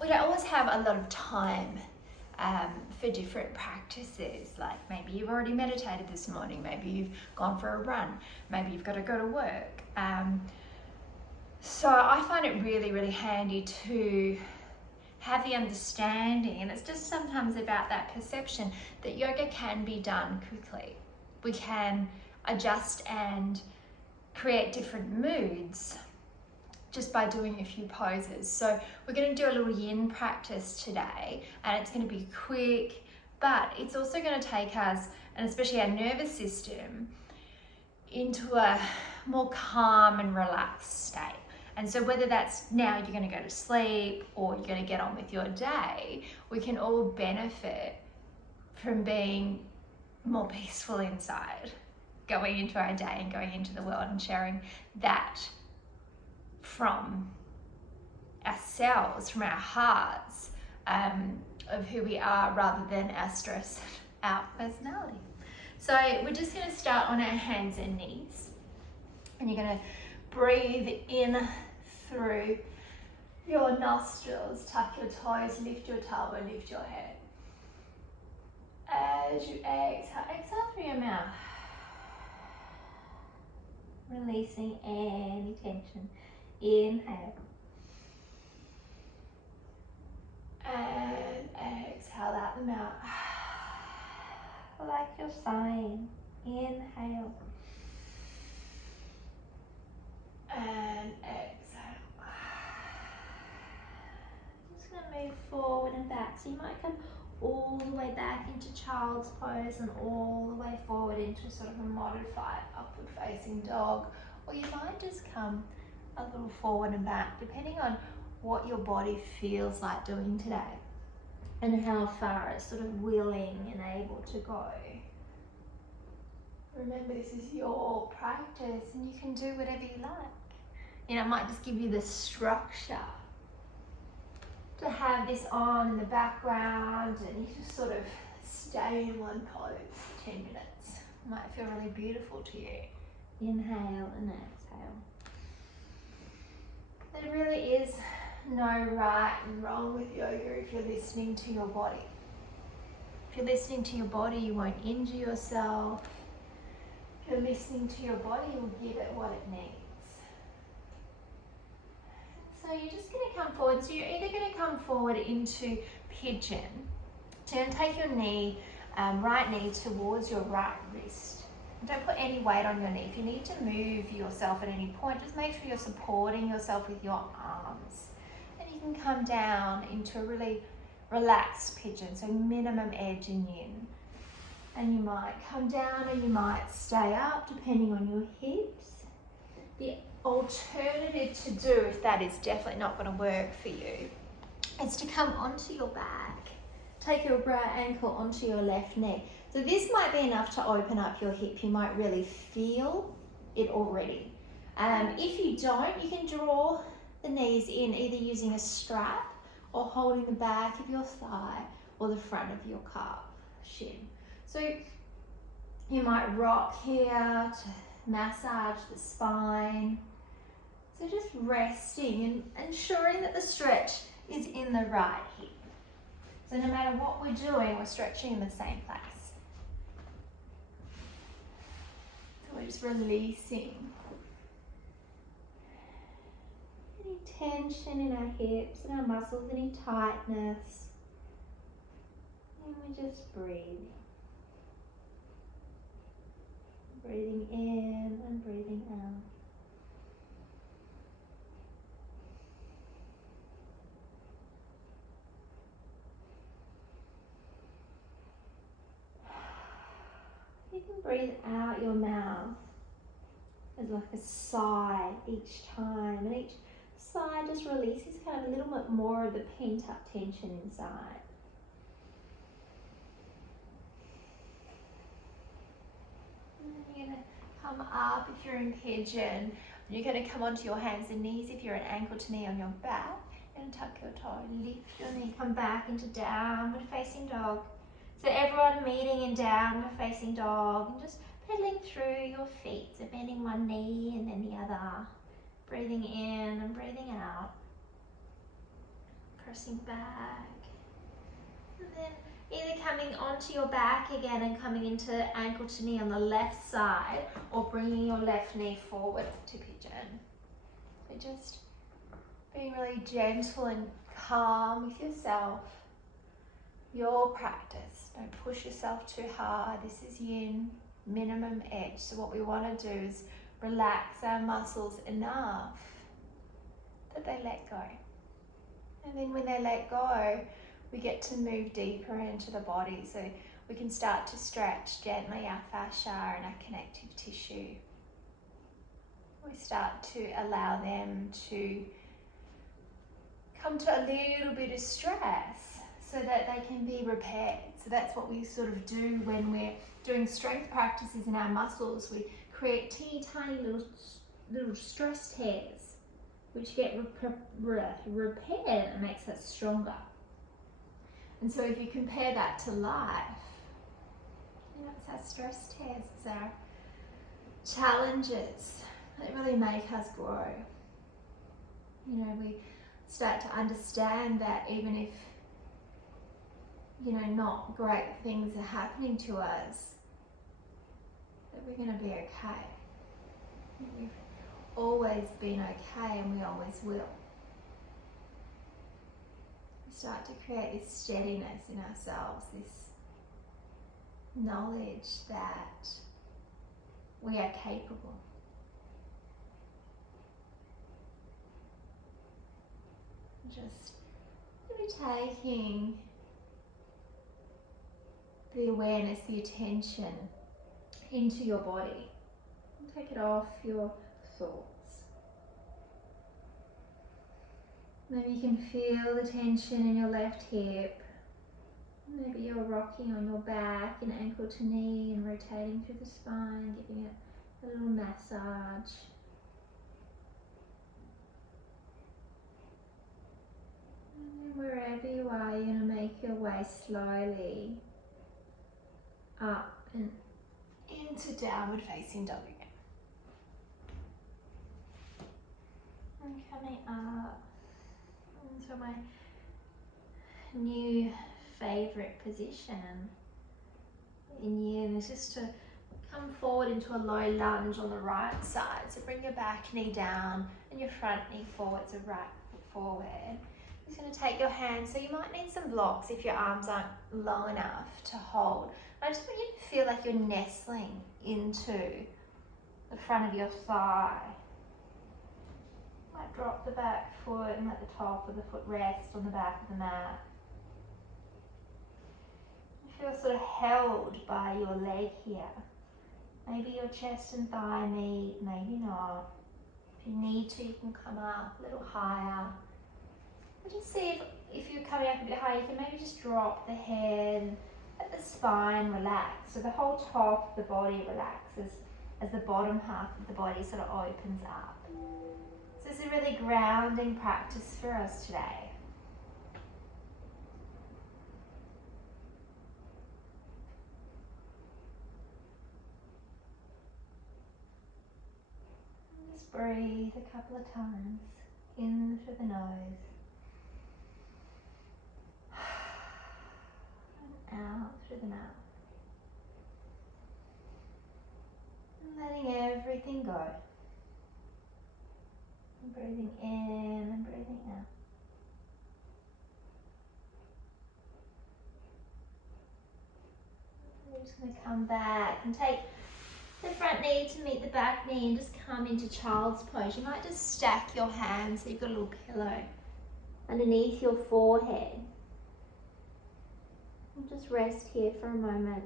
We don't always have a lot of time for different practices. Like maybe you've already meditated this morning, maybe you've gone for a run, maybe you've got to go to work. So I find it really, really handy to have the understanding, and it's just sometimes about that perception that yoga can be done quickly. We can adjust and create different moods just by doing a few poses. So we're going to do a little yin practice today, and it's going to be quick, but it's also going to take us, and especially our nervous system, into a more calm and relaxed state. And so whether that's now you're going to go to sleep or you're going to get on with your day, we can all benefit from being more peaceful inside, going into our day and going into the world and sharing that from ourselves, from our hearts, of who we are, rather than our stressed out personality. So we're just going to start on our hands and knees, and you're going to breathe in through your nostrils, tuck your toes, lift your tailbone, lift your head. As you exhale, exhale through your mouth, releasing any tension. Inhale. And exhale out the mouth. Like you're sighing. Inhale. And exhale. Just going to move forward and back. So you might come all the way back into child's pose and all the way forward into sort of a modified upward facing dog. Or you might just come a little forward and back, depending on what your body feels like doing today and how far it's sort of willing and able to go. Remember, this is your practice and you can do whatever you like. You know, it might just give you the structure to have this on in the background and you just sort of stay in one pose for 10 minutes. It might feel really beautiful to you. Inhale and exhale. There really is no right and wrong with yoga if you're listening to your body. If you're listening to your body, you won't injure yourself. If you're listening to your body, you'll give it what it needs. So you're just going to come forward. So you're either going to come forward into pigeon. So you're going to take your knee, right knee towards your right wrist. Don't put any weight on your knee. If you need to move yourself at any point, just make sure you're supporting yourself with your arms. And you can come down into a really relaxed pigeon, so minimum edge in yin. And you might come down or you might stay up, depending on your hips. The alternative to do, if that is definitely not going to work for you, is to come onto your back. Take your right ankle onto your left knee. So this might be enough to open up your hip. You might really feel it already. If you don't, you can draw the knees in either using a strap or holding the back of your thigh or the front of your calf, shin. So you might rock here to massage the spine. So just resting and ensuring that the stretch is in the right hip. So no matter what we're doing, we're stretching in the same place. So we're just releasing any tension in our hips and our muscles, any tightness. And we're just breathing. Breathing in and breathing out. You can breathe out your mouth as like a sigh each time, and each sigh just releases kind of a little bit more of the pent up tension inside. And then you're going to come up if you're in pigeon. You're going to come onto your hands and knees if you're an ankle to knee on your back, and tuck your toe, lift your knee, come back into downward facing dog. So everyone meeting in downward facing dog and just pedaling through your feet. So bending one knee and then the other. Breathing in and breathing out. pressing back. And then either coming onto your back again and coming into ankle to knee on the left side, or bringing your left knee forward to pigeon. So just being really gentle and calm with yourself. Your practice. Don't push yourself too hard. This is yin, minimum edge. So what we want to do is relax our muscles enough that they let go. And then when they let go, we get to move deeper into the body. So we can start to stretch gently our fascia and our connective tissue. We start to allow them to come to a little bit of stress so that they can be repaired. So that's what we sort of do when we're doing strength practices in our muscles. We create teeny tiny little stress tears which get repaired and makes us stronger. And so if you compare that to life, it's our stress tears, it's our challenges that really make us grow. We start to understand that even if not great things are happening to us, that we're going to be okay. We've always been okay, and we always will. We start to create this steadiness in ourselves, this knowledge that we are capable. Just really taking the awareness, the attention into your body. And take it off your thoughts. Maybe you can feel the tension in your left hip. Maybe you're rocking on your back and ankle to knee and rotating through the spine, giving it a little massage. And then wherever you are, you're going to make your way slowly up and into downward facing dog again. And coming up into my new favourite position in yin is just to come forward into a low lunge on the right side. So bring your back knee down and your front knee forward, so right foot forward. Just going to take your hands, so you might need some blocks if your arms aren't long enough to hold. I just want you to feel like you're nestling into the front of your thigh. Might drop the back foot and let the top of the foot rest on the back of the mat. You feel sort of held by your leg here. Maybe your chest and thigh meet, maybe not. If you need to, you can come up a little higher. But just see if you're coming up a bit higher, you can maybe just drop the head. Let the spine relax, so the whole top of the body relaxes as the bottom half of the body sort of opens up. So this is a really grounding practice for us today. And just breathe a couple of times in through the nose. Out through the mouth. And letting everything go. And breathing in and breathing out. We're just going to come back and take the front knee to meet the back knee and just come into child's pose. You might just stack your hands so you've got a little pillow underneath your forehead. Just rest here for a moment.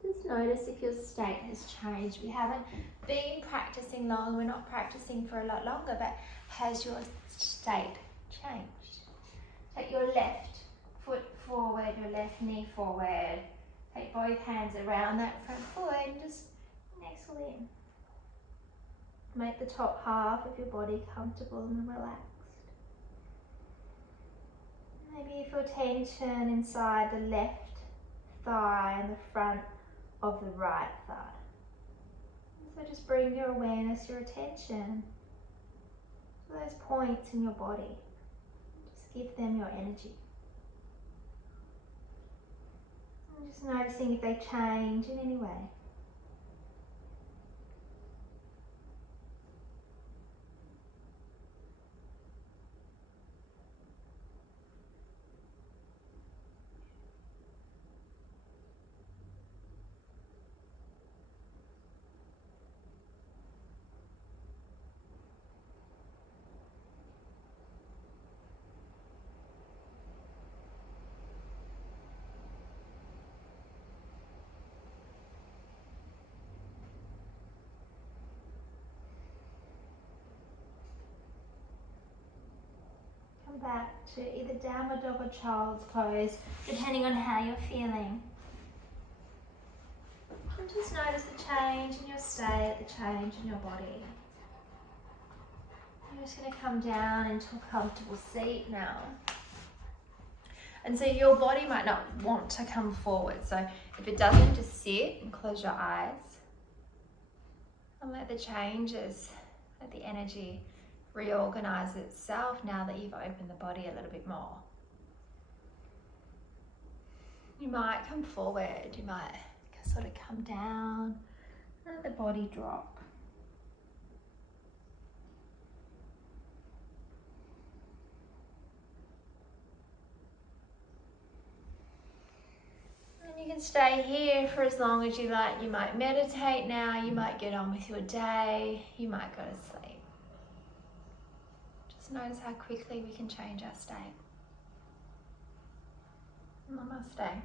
Just notice if your state has changed. We haven't been practicing long, we're not practicing for a lot longer, but has your state changed? Take your left foot forward, your left knee forward. Take both hands around that front foot and just nestle in. Make the top half of your body comfortable and relaxed. Maybe you feel tension inside the left thigh and the front of the right thigh. So just bring your awareness, your attention to those points in your body. Just give them your energy. And just noticing if they change in any way. Come back to either downward dog or child's pose, depending on how you're feeling. And just notice the change in your state, the change in your body. You're just going to come down into a comfortable seat now. And so your body might not want to come forward. So if it doesn't, just sit and close your eyes. And let the changes, let the energy reorganize itself now that you've opened the body a little bit more. You might come forward, you might sort of come down, and let the body drop. And you can stay here for as long as you like. You might meditate now, you might get on with your day, you might go to sleep. Just notice how quickly we can change our state. Namaste.